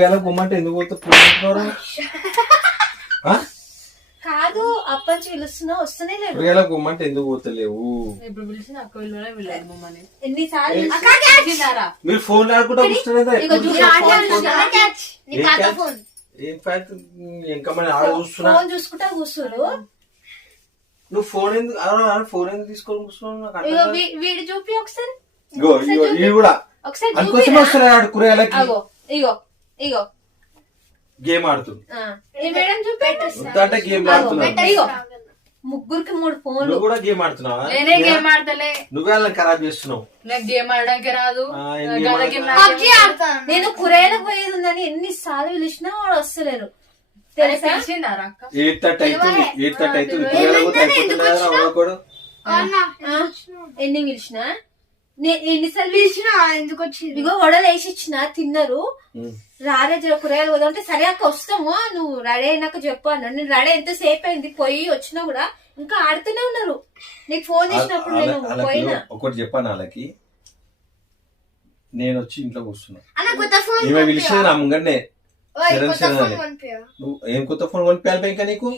కూరగాయల గుమ్మంటే ఎందుకు పోతే పోతున్నారు కాదు అప్పంచి పిలుస్తున్నా వస్తూనే లేడు. కూరగాయల గుమ్మంటే ఎందుకు పోతలేవు? ఇప్పుడు పిలిచిన అక్క విలువలే వెళ్ళాలి మమ్మల్ని ఎన్నిసార్లు పిలిచినారా? మీరు ఫోన్ ఆడుకుంటా కూర్చున్నారా ఏం ఫ్యాక్ట్ ఇంకా ఆడ చూస్తున్నా. ఫోన్ చూసుకుంటా కూర్చోరు నువ్వు ఫోన్ ఎందుకు ఫోన్ ఎందుకు తీసుకొని కూర్చున్నావు? వీడు చూపి ఒకసారి. ఇగో ఇగో ఇది కూడా. ఒకసారి. వస్తున్నాడు కూరగాయలకి ఇగో. ఇగో. గేమ్ ఆడుతుంది అంటే గేమ్ ఆడుతున్నావు. ముగ్గురికి మూడు ఫోన్లు. నువ్వు కూడా గేమ్ ఆడుతున్నావా? నేనే గేమ్ ఆడతలే. నువ్వే వాళ్ళని ఖరాబ్ చేస్తున్నావు. నాకు గేమ్ ఆడడానికి రాదు. నేను కూరగాయలకు పోయేది ఉందని ఎన్నిసార్లు పిలిచినా వాడు వస్తలేరు ఎయిట్ థర్టీ అవుతుంది ఎయిట్ థర్టీ అవుతుంది ఎన్ని పిలిచినా? నేను ఎన్నిసార్లు పిలిచిన ఎందుకు వచ్చింది? ఇదిగో వడలు వేసి ఇచ్చిన తిన్నారు. జర కూరగాయలు పోదాం అంటే సరే అక్క వస్తాము నువ్వు రెడీ అయినాక చెప్పు అన్నాడు. నేను రెడీ ఎంత సేపు అయింది పోయి వచ్చినా కూడా ఇంకా ఆడుతూనే ఉన్నారు. నీకు ఫోన్ చేసినప్పుడు నేను పోయినా. ఒకటి చెప్పాను వాళ్ళకి. నేను వచ్చి ఇంట్లో కూర్చున్నా. అన్న కొత్త ఫోన్ ఈమె పిలిచేది నా ముంగండే ఓయ్, సరే, కొత్త సరే. ఫోన్ కొనిపియా నువ్వు ఏం కొత్త ఫోన్ కొనిపించాలి ఇంకా నీకు?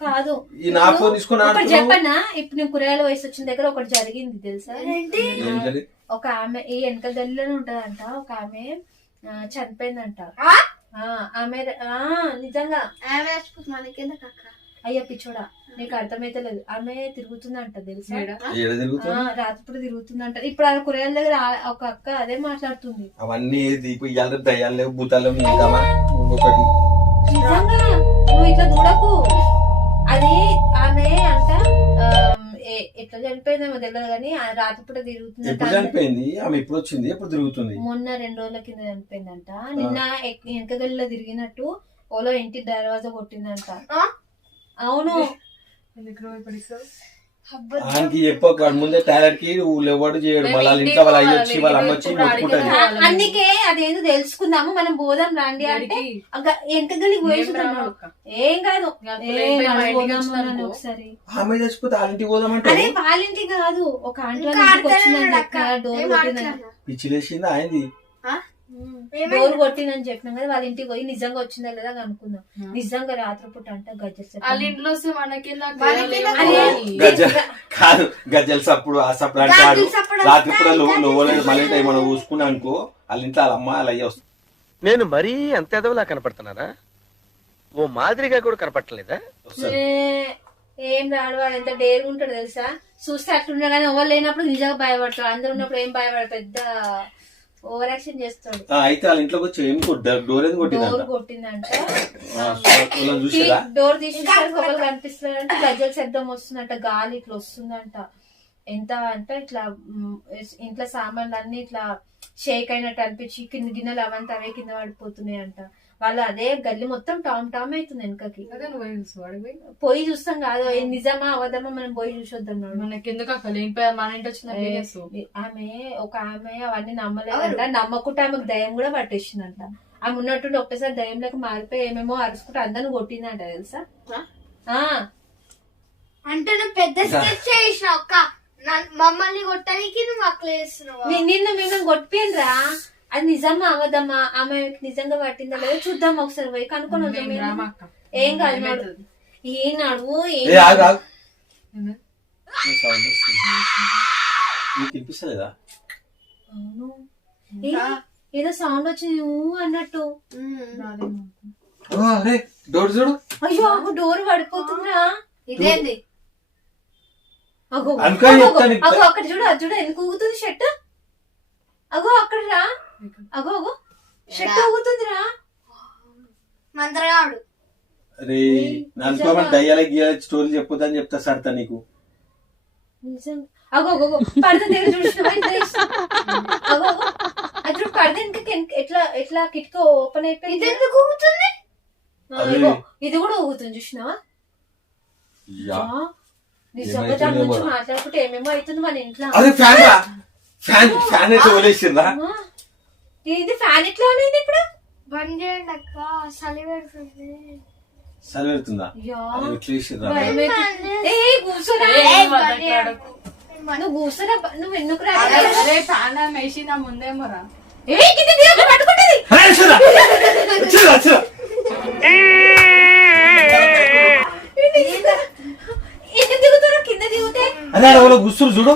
కాదు. ఈ నా ఫోన్ తీసుకొని ఒకటి చెప్పనా? ఇప్పుడు నేను కూరగాయల వయసు వచ్చిన దగ్గర ఒకటి జరిగింది తెలుసా? ఒక ఆమె ఈ వెనకల గల్లీలోనే ఉంటదంట. ఒక ఆమె చనిపోయిందంట. ఆ? ఆ, ఆమె ఆ, నిజంగా. ఆమె అయ్యో పిచ్చోడా. నీకు అర్థమైతే లేదు ఆమె తిరుగుతుందంట తెలుసా? రాత్రిపూట తిరుగుతుందంట. ఇప్పుడు ఆ కూరగాయల దగ్గర ఒక అక్క అదే మాట్లాడుతుంది. అవన్నీ ఇవాళ దయ్యాలు లేవు భూతాలు నిజంగా? నువ్వు ఇట్లా చూడకు అది ఆమె అంట ఎట్లా చనిపోయిందేమో తెలియదు కానీ ఆ రాత్రిపూట ఎప్పుడు తిరుగుతుందంట చనిపోయింది? ఆమె ఎప్పుడు వచ్చింది? ఎప్పుడు తిరుగుతుంది? మొన్న రెండు రోజుల కింద చనిపోయిందంట. నిన్న వెనక గల్లీలో తిరిగినట్టు ఓలో ఇంటి దర్వాజా కొట్టిందంట. ఆ? అవును. ఆయనకి చెప్పక వాడి ముందే టాయిలెట్కి ఊళ్ళు ఎవడు చేయడు వాళ్ళ ఇంట్లో వాళ్ళ అయ్యి వచ్చి వాళ్ళ అమ్మ వచ్చి మొత్తుకుంటది ఆ, అందుకే అదేందో తెలుసుకుందాము మనం పోదాం రండి అంటే రాము అక్క. ఏం కాదు. ఇంటికి ఆమె చచ్చిపోతే వాళ్ళ ఇంటికి పోదామంటే అదే వాళ్ళింటి కాదు. ఒక ఆంటీ అక్క. డోర్ ఆడతాడు? పిచ్చిలేసింది ఆయనది? డోర్ కొట్టిందని చెప్పినాం కదా వాళ్ళ ఇంటికి పోయి నిజంగా వచ్చిందా లేదా అని అనుకుందాం. నిజంగా రాత్రిపూట అంటే గజ్జెస్ వాళ్ళ ఇంట్లో మనకేం. గజ్జల కాదు గజ్జల సప్పుడు ఆ సప్పుడు అంటాడు లోవలేదు మళ్ళీ మనం చూసుకున్నా అనుకో వాళ్ళ ఇంట్లో వాళ్ళ అమ్మ వాళ్ళ అయ్య వస్తుంది. నేను మరీ అంత ఎదవలా కనపడుతున్నానా? ఓ మాదిరిగా కూడా కనపడలేదా ఏం రాడు వాడు ఎంత డేర్ ఉంటాడు తెలుసా? చూస్తే అట్లున్నా కానీ ఎవరు లేనప్పుడు నిజంగా భయపడతాడు అందరు ఉన్నప్పుడు ఏం భయపడతాడు పెద్ద ఓవర్ యాక్షన్ చేస్తాడు. అయితే వాళ్ళ ఇంట్లోకి వచ్చి ఏం కొట్టారు? డోర్ ఎందుకు కొట్టిందంట? డోర్ కొట్టిందంట చూసారా? డోర్ తీసేసరికి ఒకరు కనిపిస్తున్నారంటే. గజ్జల శబ్దం వస్తుందంట గాలి ఇట్లా వస్తుందంట. ఎంత అంటే ఇట్లా ఇంట్లో సామాన్లు అన్ని ఇట్లా షేక్ అయినట్టు అనిపించి కింద గిన్నెలు అవంతా అవే కింద పడిపోతున్నాయి అంట వాళ్ళు అదే గల్లి మొత్తం టామ్ టామ్ అవుతుంది వెనకకి. పోయి చూస్తాం కాదు నిజమా అవదమా మనం పోయి చూసొద్దాం. మనకెందుకు మన ఇంటి వచ్చిన ఆమె ఒక ఆమె అవన్నీ నమ్మలేదంట. నమ్మకుంటే ఆమెకు దయ్యం కూడా పట్టేసిందంట. ఆమె ఉన్నట్టుండి ఒకటేసారి దయ్యంలోకి మారిపోయి ఏమేమో అరుచుకుంటే అందరిని కొట్టిందంట తెలుసా? ఆ? అంటే నువ్వు పెద్ద స్కెచ్ నన్ను- మమ్మల్ని కొట్టడానికి నువ్వు అక్కడ నిన్న మేము కొట్టిపోయినరా అది నిజమా అవదమ్మా ఆమె నిజంగా పట్టిందా లేదా చూద్దాం ఒకసారి పోయి. కనుక్కొని వద్దాం. ఏం కాదు ఏం ఏ వినిపిస్తలేదా? ఏదో సౌండ్ వచ్చింది. అన్నట్టు. డోర్ చూడు. అయ్యో డోర్ పడిపోతుందిరా. ఇదేంది? అగో అక్కడ చూడు అది చూడు ఎందుకు ఊగుతుంది షర్ట్? అగో అక్కడ రా. అగో అగో. షర్ట్ ఊగుతుందిరా. మంత్రగాడు. అరే అనుకోమని దయ్యాల గీయాల స్టోరీ చెప్పొద్దని చెప్తా సడతా నీకు. అగో అగో పడద దగ్గర చేసినా? అగో వెనకకి ఎన్- ఎట్లా ఎట్లా కిటికీ ఓపెన్ అయిపోయింది? ఇది ఎందుకు ఊగుతుంది ఇది కూడా ఊగుతుంది చూసినావా? నిజంగా దాని గురించి మాట్లాడుకుంటే ఏమేమో అవుతుంది మన ఇంట్లో. ఫ్యాన్ రా. ఫ్యాన్ ఫ్యాన్ అయితే వదిలేసిందా ఇది ఫ్యాన్ ఎట్లా అనేది ఇప్పుడు? బంద్ చేయండి అక్క చలి పెడుతుంది. చలి పెడుతుందా. నువ్వు కూర్చోరా నువ్వు ఎందుకు రా? ఫ్యాన్ ఆమె వేసిందా ముందేమో రా. ఏ పట్టుకుంటది. అరే వాళ్ళ గుస్తురు చూడు.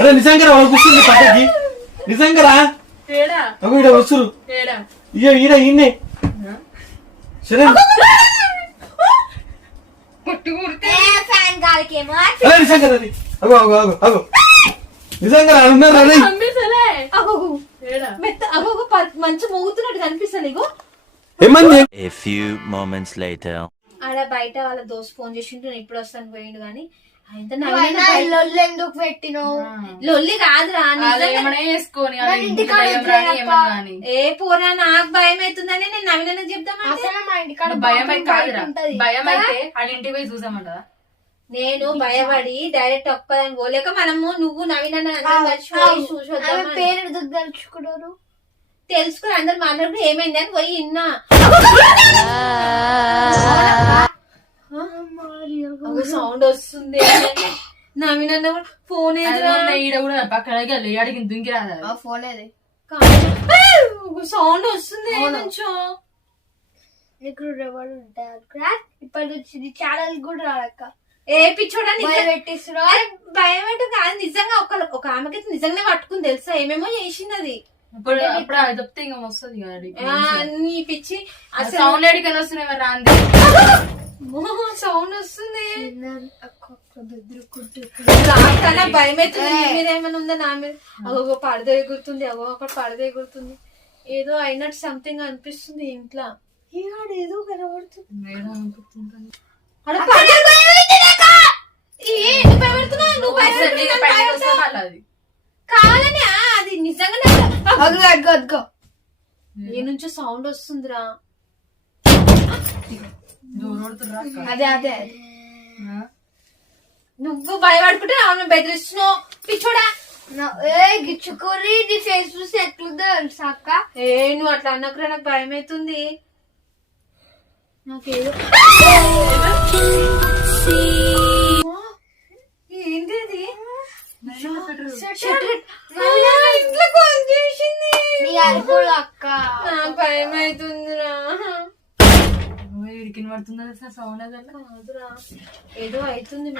అరే నిజంగా వాళ్ళ గుస్తుంది పక్కకి. నిజంగా రా. అగో ఈడ వస్తురు ఏడా ఇయ్య ఈడ ఈయన్నే సరే. ఏ ఫ్యాన్ గాలికేమో అరే నిజంగా రండి. అగో నిజంగా. పంపిస్తలే మెత్త మంచి మోగుతున్నట్టు కనిపిస్తుంది ఇగో. ఏమంది? A few moments later. ఆడ బయట వాళ్ళ దోస్త్ ఫోన్ చేసిండు నేను ఇప్పుడు వస్తాను పోయిండు కానీ లొల్లు ఎందుకు పెట్టినావు? లొల్లి కాదురా చేసుకొని ఏ పోరా నాకు భయం అవుతుందని నేను నవీన చెప్దామంటే? అసలు మా ఇంటికాడ భయం బాత్రూమ్ అయితే బయట కాదురా ఉంటది. భయం అయితే వాళ్ళ ఇంటికి పోయి చూసామంటదా? నేను భయపడి డైరెక్ట్ ఒక్కదాని పోలేక మనము నువ్వు నవీన. పేరు తలుచుకున్నారు? తెలుసుకుని అందరు మాట్లాడుకుంటే ఏమైంది అని పోయి ఇన్నా. సౌండ్ వస్తుంది. నవీన ఫోన్ ఈడ కూడా పక్కన లేడికి దుంకి రాదా ఆ ఫోన్ అది సౌండ్ వస్తుంది. కొంచెం. నీకు ఎవరు ఉంటారు ఇప్పటి నుంచి ఇది ఛానల్ కూడా రాలక్క ఏ పిచ్చోడా పెట్టిస్తున్నా భయం అంటే కాదు. నిజంగా ఒక ఒక ఆమెకి నిజంగానే పట్టుకుని తెలుసా? ఏమేమో చేసింది అది. ఇప్పుడు అప్పుడు అది చెప్తే ఇంకా వస్తుంది నీ పిచ్చి. అసలు సౌండ్ ఎడికని వస్తున్నాయి రాంది. సౌండ్ వస్తుంది. భయం అవుతుంది నీ మీద ఏమైనా ఉందా? నా మీద? అగో పడద ఎగురుతుంది అగో అక్కడ పడద ఎగురుతుంది ఏదో అయినట్టు సంథింగ్ అనిపిస్తుంది ఇంట్లో. ఏదో కనబడుతుంది. అది? నిజంగానే అదిగో అదిగో ఏ నుంచో సౌండ్ వస్తుందిరా. అదే అదే? నువ్వు భయపడుకుంటే ఆమె బెదిరిస్తున్నావు. పిచ్చోడా. ఏ గిచ్చుకోరి నీ ఫేస్ చూసి ఎట్లుందో తెలుసా అక్క? ఏ నువ్వు అట్లా అన్నకురా నాకు భయం అవుతుంది నాకేదో ఏంటి అది ఇంట్లో చేసింది. నాకు భయం అవుతుందిరా ఈడికి పడుతుందా సార్ సౌండ్ అదే కాదురా. ఏదో అవుతుంది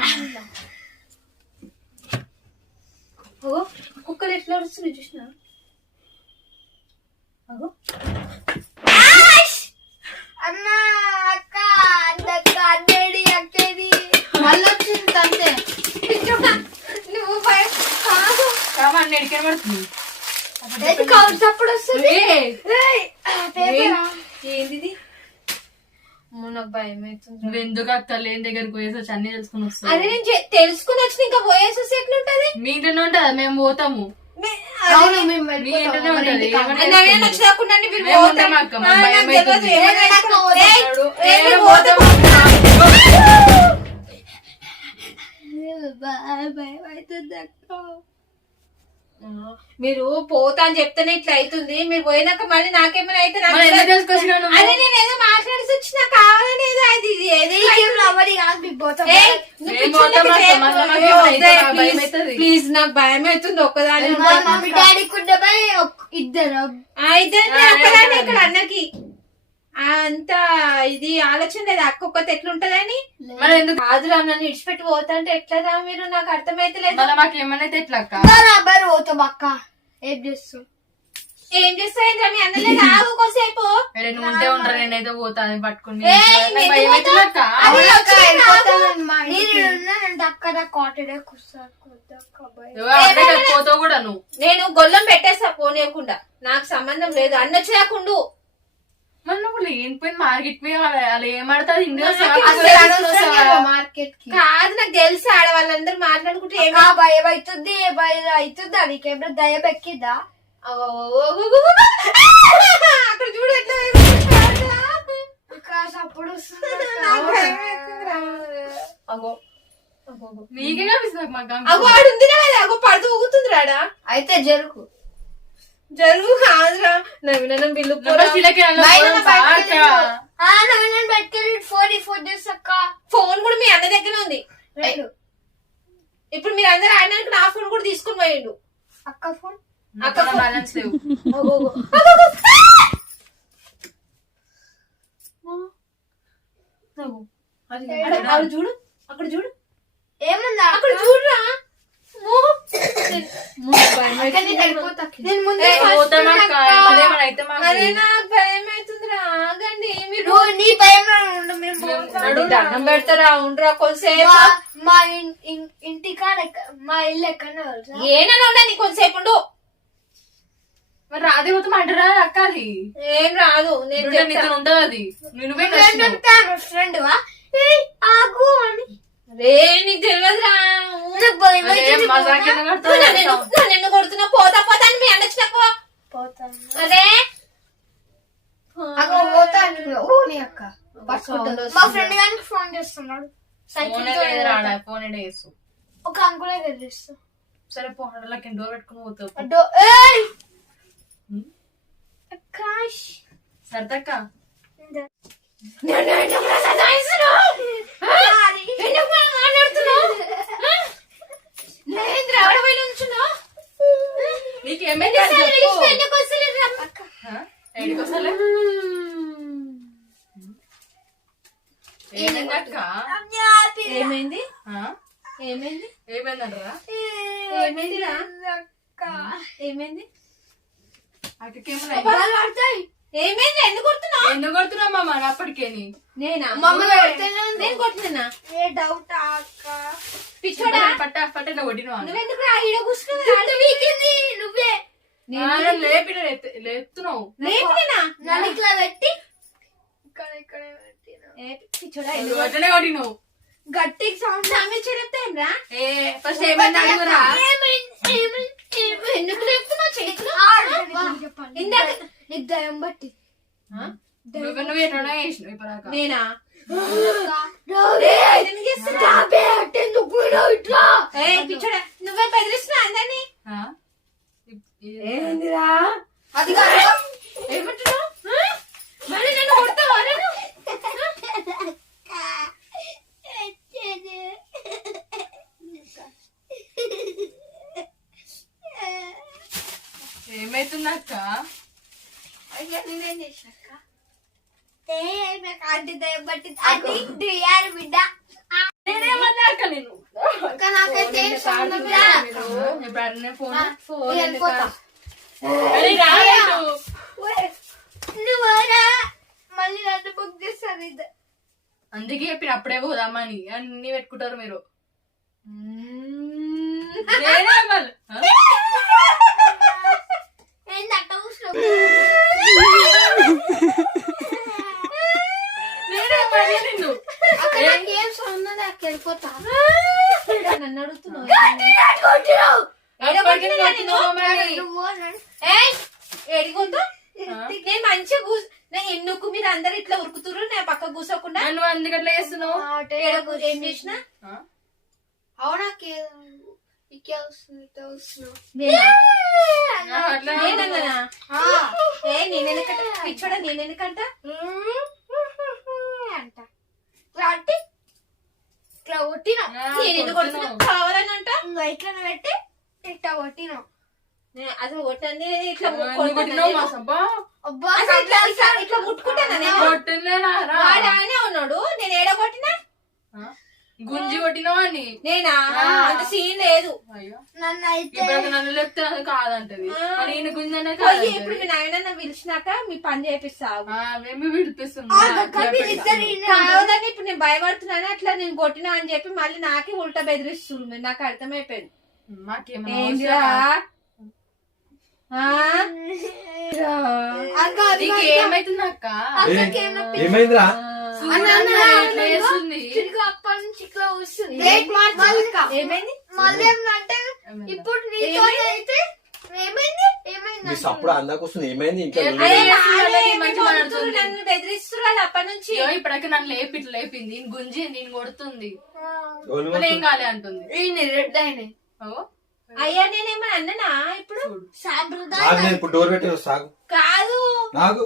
ఓ కుక్కలు ఎట్లా వస్తున్నాయి చూసిన? అగో. అన్న అక్క అందక్క అన్నేడి అక్కేది. మళ్ళీ వచ్చింది అంతే నువ్వు భయం. కాదు. కౌంట్స్ అప్పుడు వస్తుంది ఏ, ఏయ్, ఆ పేపరా? ఏంటిది అమ్మో, నాకు భయం అవుతుంది నువ్వు ఎందుకు అక్క లేని దగ్గరికి పోయేసి వచ్చి అన్ని తెలుసుకుని అదే వస్తావు నేను చె- తెలుసుకుని వచ్చి ఇంకా పోయేసి ఎట్లుంటది? మీ ఇంట్లోనే ఉంటుందా? మేము పోతాము. మే- అవును మేము మీ వెళ్ళిపోతాం. మీరు మేము పోతాం. ఉంటాం అక్క, ఆ, మాకు భయం నాకు తెలియదు, అవుతుంది. ఏమైనా ఏమైనా చేసుకో- ఏయ్, పోతాడు. ఏయ్, ఏమైనా మీరు పోతాం. భయం భయం అవుతుంది అక్క ఆ, మీరు పోతా అని చెప్తేనే ఇట్లా అవుతుంది. మీరు పోయినాక మళ్ళీ నాకేమైనా అయితే? అరే నేను ఏదో మాట్లాడేసి వచ్చినా కావాలని ఏదో అది ప్లీజ్, నాకు భయం అవుతుంది. ఒక్కదాని డాడీ ఒక్- ఇద్దరు. అయితే ఇక్కడ అన్నకి. అంత ఇది ఆలోచన లేదు. అక్క ఒక్కతే ఎట్లుంటదని మరి ఎందుకు? కాదురా నన్ను ఇడిచిపెట్టి పోతా అంటే ఎట్లా రా మీరు? నాకు అర్థమైతే లేదు మళ్ళీ మాకు ఏమన్నా అయితే ఎట్లా అక్క అబ్బాయి పోతాం అక్క. ఏం చేస్తాం? ఏం చేస్తాయింద్రా మీ అన్నలే రావు కోసేపు నువ్వు ఉంటే ఉండరా? నేనైతే పోతా అని పట్టుకుని కదా పోతావు కూడా నువ్వు. నేను గొల్లం పెట్టేస్తా పోనీయకుండా. నాకు సంబంధం లేదు. అన్న వచ్చాకుండు మరి నువ్వు మార్కెట్ పోయి అలా ఏమాడతాది ఇండియా మార్కెట్కి కాదు నాకు తెలుసు ఆడవాళ్ళందరూ మాట్లాడుకుంటే ఏమి భయం అవుతుంది ఏ భయం అవుతుందా? నీకేమైనా దయ ఎక్కిందా అక్కడ చూడు అప్పుడు. అగో. నీకే కనిపిస్తుంది మాకు అగో ఆడు ఉంది కదా అగో పడుతూ ఊగుతుంది రాడా అయితే జరుగు. జరుగు కాదురా నవీన బిల్లు ఫోన్ కూడా మీ అన్న దగ్గర ఉంది. ఇప్పుడు మీరు అందరు ఆడినాక నా ఫోన్ కూడా తీసుకుని పోయిండు. అక్క ఫోన్? అక్క బ్యాలెన్స్ లేవు. చూడు. అక్కడ చూడు. ఏముందా అక్కడ చూడరా. దండం పెడతారా ఉండరా కొంతసేపు మా- ఇంటికాడ మా ఇల్లు ఎక్కడ ఏనన్నా ఉండని కొంతసేపు ఉండు మరి రాదే మొత్తం అంటారా అక్క అది? ఏం రాదు నేను ఉంటది అది నేను ఫ్రెండ్ ఆగు అని. రే నీకు తెలియదురా నన్ను కొడుతున్నా పోతా పోతా అని మీ అన్న వచ్చినప్పో సౌండ్ మా ఫ్రెండ్ గారికి ఫోన్ చేస్తున్నాడు. సైకిల్ ఒక అంకులే గెలిస్తూ సరే పోహడలకి డోర్ పెట్టుకుని పోతావు అక్కాష్ సరదక్క నన్ను ఏమైంది ఏమైంది? ఏమైందంటరా? ఏమైందిరా? ఏమైంది? అక్కకేమైనా బాగా ఆడతాయి. ఏమైంది? ఎందుకు కొడుతున్నావు? ఎందుకు కొడుతున్నావు మామ? అప్పటికేని నేనా? మమ్మల్ని కొడుతూనే ఉంది. నేను కొట్టినా ఏ డౌట్ అక్క? పిచ్చోడా? పట్ట పట్ట ఇట్లా కొట్టినవా? నువ్వెందుకు రా ఈడ కూర్చున్నావు. వీకింది నువ్వే. లేపిన లేపుతున్నావు. లేపినా? నన్ను ఇట్లా పెట్టి. ఇక్కడ ఇక్కడ పెట్టిన. ఏ పిచ్చోడా? నువ్వు ఎందుకు అట్లనే కొట్టినావు. గట్టిగా సౌండ్ డామేజ్ చెప్తాను రా ఏ ఫస్ట్ ఏమైంది? అడుగురా. ఎందుకు లేపుతున్నావు చేతులు? ఇందాక నీకు దయం బట్టి నువ్వు చేసినావు ఇప్పుడు నేనా ఏయ్, ఎందుకు చేస్తున్నావు? డాబే అట్టెందుకు పోయినావు ఇట్లా ఏయ్, పిచ్చోడా నువ్వే బెదిరిస్తున్నావు అందరినీ ఏందిరా అది కాదు ఏమంటున్నావు ఆ? మళ్ళీ నన్ను కొడతావా నన్ను ఏమైతుంది అక్క అయ్యా నేనేం చేశాక ఏ నాకు ఆంటీ దయం బట్టి ఆంటీ డిఆర్ బిడ్డ నేనేమన్నా అక్క నేను అక్క నాకైతే ఏం సౌండ్ బిడ్డ ఇప్పుడు అన్నీ ఫోన్ ఫోన్ వెళ్ళిపోతా అరే రాలేదు నువ్వురా మళ్ళీ నన్ను బుక్ చేస్తాను ఇది చెప్పిన అప్పుడే పోదామని అన్ని పెట్టుకుంటారు మీరు. నేనే? నేనే నేను మంచిగా ఎందుకు మీరు అందరు ఇట్లా ఉరుకుతురు నేను పక్క కూర్చోకుండా నన్ను అందుకట్లా చేస్తున్నావు? కూ- ఏం చేసిన? అవునా వస్తున్నావు. పిచ్చోడా? నేనెందుకంట అంట? ఇట్లా అంటే. ఇట్లా కావాలని అంట? పెట్టి ఇట్లా కొట్టినావు నేను అసలు కొట్టండి ఇట్లా నేను? ఇట్లా ముట్టుకుంటానా నేను? వాడు ఆయనే ఉన్నాడు. నేను ఏడ కొట్టినా? గుంజి కొట్టినావా అని నేనా. అంత సీన్ లేదు. నన్ను అయితే అది కాదంటది. గుంజనే పోయి ఇప్పుడు మీ నాయన పిలిచినాక మీ పని చేపిస్తావు. ఆ, మేము ఇప్పుడు నేను భయపడుతున్నాను అట్లా నేను కొట్టినా అని చెప్పి మళ్ళీ నాకే ఉల్టా బెదిరిస్తుంది. నాకు అర్థమైపోయింది. మాకేమన్నా ఏమైతుంది అక్క ఏమైందిరా? ఏమైంది? మళ్ళీ ఏమంటే ఇప్పుడు నీతో అయితే ఏమైంది? ఏమైంది మీ సప్పుడు అందరికి వస్తుంది. ఏమైంది? ఇంట్లో. నన్ను బెదిరిస్తున్నారు అప్పటి నుంచి. ఇప్పటికే నన్ను లేపి ఇట్లా లేపింది. నేను గుంజి నేను కొడుతుంది. ఏం కాలే అంటుంది. రెడ్ అయినాయి ఓ, అయ్యా నేనేమన్నా అన్ననా ఇప్పుడు? నేను ఇప్పుడు డోర్ పెట్టి సాగు కాదు. నాకు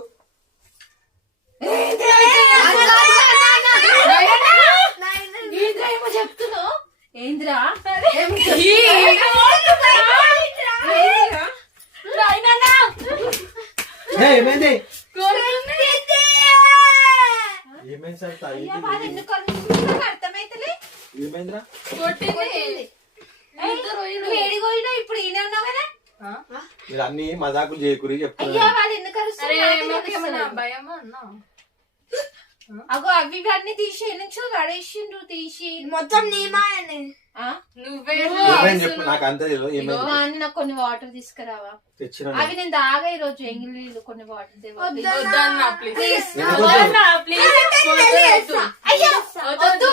ఏమో చెప్తున్నావు? ఏంద్రా? ఏమైంది? ఏమైంది సార్? అర్థమైతలే. ఏమైందిరా? కొట్టింది ఏయ్, నువ్వు ఏడిపోయినా ఇప్పుడు ఈయన ఉన్నావు కదా ఆ? మీరు అన్ని మజాకులు చేయకూరి అయ్యా చెప్తున్నారు వాళ్ళు ఎందుకు అరుస్తున్నారు? నాకే అన్నా? అగో అవి ఇవి అన్ని తీసి నుంచో పడేసిండ్రు తీసి మొత్తం నీమాయనే ఆ? నువ్వే ఏమైంది చెప్పు నాకు అంత తెలియదు ఏమైంది నాన్న నాకు కొన్ని వాటర్ తీసుకురావా? తెచ్చిన అవి నేను. దాగా ఈ రోజు ఎంగిలి కొన్ని వాటర్? వద్దన్నా. ఎందుకు అయ్యో వద్దు.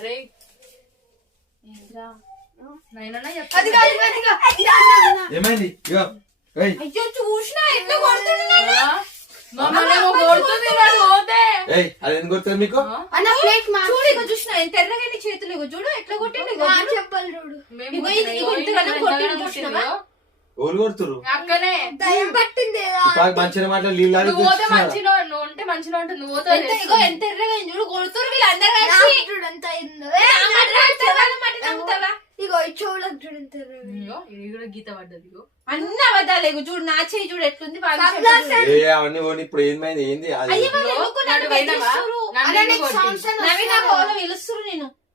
అరే. ఏమైంది? అయ్యో చూసినా ఎందుకు కొడుతున్నా చూసిన తెర్రగా చేతులు చూడు ఎట్లా కొట్టిండు చెప్పాలి చూడు. కొట్టిండు చూసినావా? ఓలు కొడుతురు? అక్కనే. దయ్యం పట్టింది ఇప్పటికి మంచిగా మాటలు నీళ్ళు తాగి నువ్వు పోతే తెచ్చిస్తున్నారా? మంచిగా నువ్వు ఉంటే మంచిగా ఉంటుంది నువ్వు పోతే ఎంత ఇగో ఎంత ఎర్రగా అయింది చూడు కొడుతురు వీళ్ళందరూ కలిసి. నాకు చూడు ఎంత అయిందో. ఇగో చూడు. అయ్యో, ఇది కూడా గీత పడ్డది ఇగో. అన్ని అబద్ధాలు ఇగో చూడు నా చేయి చూడు ఎట్లుంది. ఏ అవన్నీ పోనీ ఇప్పుడు ఏమైంది ఏంది? అది నవీన్ పిలుస్తుర్రు నేను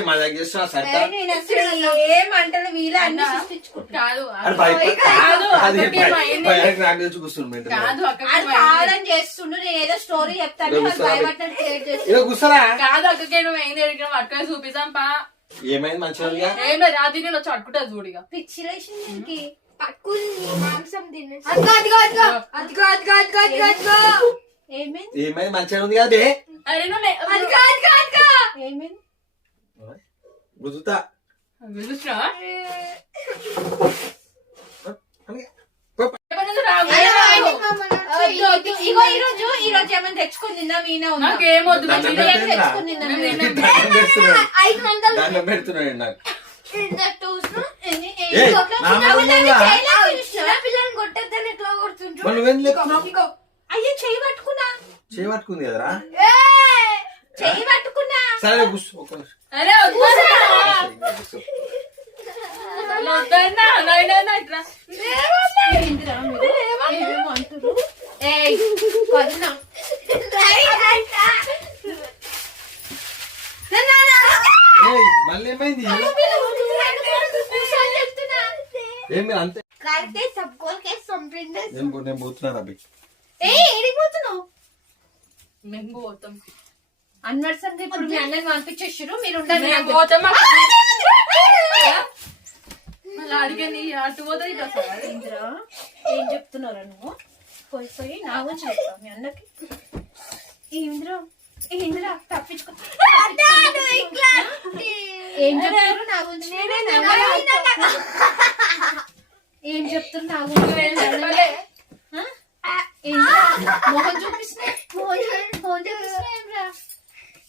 మా దగ్గర ఏమంటారు చేస్తుండు ఏదో స్టోరీ చెప్తాను కాదు చూపిస్తాం ఏమైంది మంచిగా ఏం లేదు నేను వచ్చి అట్టుకుంటా పిచ్చి ఏమైంది? మంచిగా ఉంది ఏమైంది? గుద్దుతా ఇగో ఈ ఏమైనా తెచ్చుకుని తిందా మీనా ఉందా తెచ్చుకుని తిందా ఐదు వందలు చెయ్యి పట్టుకున్నా చెయ్యి పట్టుకుంది కదరా చెయ్యి పట్టుకున్నా సరే కూర్చో మళ్ళీ ఏమైంది? ఏమి అంతే? కరెక్టే సబ్ గోల్ కే సంప్రిండెస్ నేను నేను పోతున్నా రబి ఏ ఎడికి పోతున్నావు? మేము పోతాం. సంగతి ఇప్పుడు మీ అన్నని పంపించేసారు మీరు ఉండండి మేము నాకు పోతాం మళ్ళీ అడిగని అటు పోతుంది ఇటు వస్తుంది ఏందిరా? ఏం చెప్తున్నారా నువ్వు? పోయి పోయి నా గురించి చెప్తావు మీ అన్నకి. ఏంద్రా ఏంద్రా తప్పించుకో. ఏం చెప్తారు నా గురించి ఏం చెప్తున్నారు నా గురించి? ఏంద్రా? మొహం చూపిస్తున్నా మొహం చూపిస్తున్నా వద్దక్క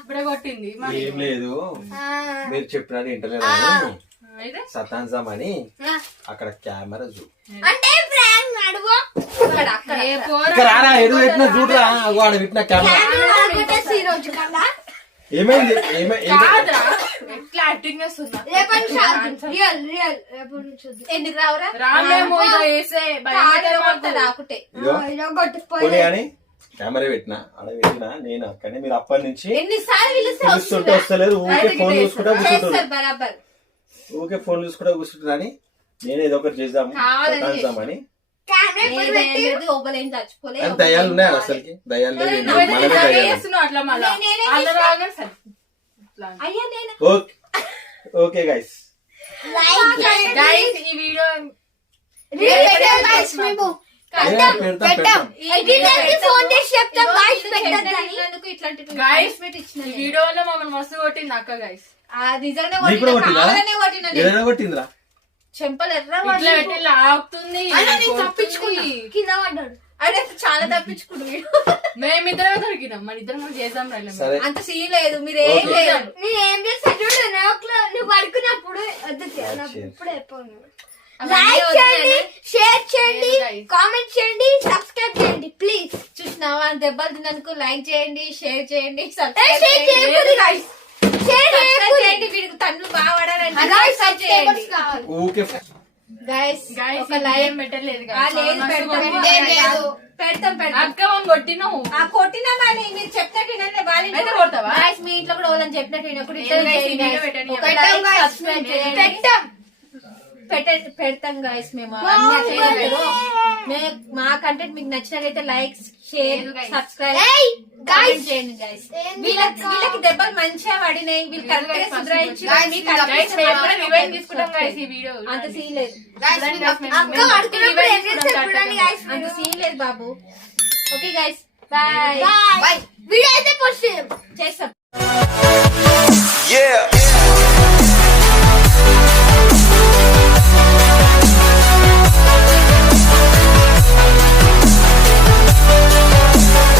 ఇప్పుడే కొట్టింది ఏం లేదు. ఆ, మీరు ఇంటర్వ్యూ అయితే. సతాంజమని ఆ. అక్కడ కెమెరా చూ అంటే ఏమైంది? ఎట్లా యాక్టింగ్. ఎందుకు రావురా? రాకుటే అని కెమెరా పెట్టిన ఆడ పెట్టిన నేను? అక్కడనే మీరు అప్పటి నుంచి పిలుస్తుంటే? వస్తలేదు ఊరికే ఫోన్. చూసుకుంటా బరాబర్. ఊరికే ఫోన్ చూసుకుంటా కూర్చుంటారని నేను ఏదో ఒకటి చేద్దాము అని దయాలు ఉన్నాయి అసలుకి? దయాలు లేవు అలా okay okay guys like Guys, ఈ వీడియో రీల్ పెట్టాం guys మేము పెడతాం పెడతాం ఎడిటర్కి ఫోన్ చేసి చెప్తాం ఇదిగో గాయ్స్ ఇది పెట్టద్దని header ఇచ్చినందుకు ఇట్లాంటి Guys, punishment ఇచ్చిన ఈ నేను. వీడియో వల్ల మమ్మల్ని మస్తు కొట్టింది అక్క గైస్. ఏదైనా కొట్టిందిరా చెంపలు ఎర్ర. తప్పించుకున్నా. కింద పడ్డాడు అడే చాలా తప్పించుకుడు వీడు. మేమిద్దరమే దొరికినాం మన ఇద్దరం కూడా సరే అంత సీన్ లేదు మీరు ఏం. లేదు నేను ఏం చూడు నువ్వు పడుకున్నప్పుడు వద్దు. ఇప్పుడే చెప్పాను లైక్ చేయండి. షేర్ చేయండి. కామెంట్ చేయండి సబ్స్క్రైబ్ చేయండి ప్లీజ్ చూసినావా? దెబ్బలు తిన్నందుకు లైక్ చేయండి షేర్ చేయండి షేర్ సబ్స్క్రైబ్ చేయండి. వీడికి బాగా గైస్ గైస్ పెట్టలేదు పెడతాం. పెడతాం పెడతాం. అక్క మనం కొట్టినావు. ఆ కొట్టినా కానీ మీరు వినండి వాళ్ళ కొడతావా? మీ ఇంట్లో కూడా వాళ్ళని చెప్పినట్టు. పెట్టాం పెట్టాం పెడతాం గాయస్ మేము అన్ని అట్లనే పెడతాం. మే- మా కంటెంట్ మీకు నచ్చినట్లయితే like share guys. Subscribe comment guys. చేయండి గైస్ ఏంది వీళ్ళకి? వీళ్ళకి దెబ్బలు మంచిగా పడినాయి. వీళ్ళు కరెక్ట్గా guys, సుధరాయించి guys, మీకు వీళ్ళు గైస్ అనిపిస్తుంది మేము కూడా కదా, రివైండ్ తీసుకుంటాం గైస్ ఈ వీడియో అంత సీన్ లేదు. Guys, చూడండి మీరు guys, అక్క మేము పడుకున్నప్పుడు ఏం revenge చేస్తారు తీసుకుంటాం చూడండి guys అంత. సీన్ లేదు బాబు. Okay guys bye Bye. Video అయితే పోస్ట్ చేయం. చేస్తాం.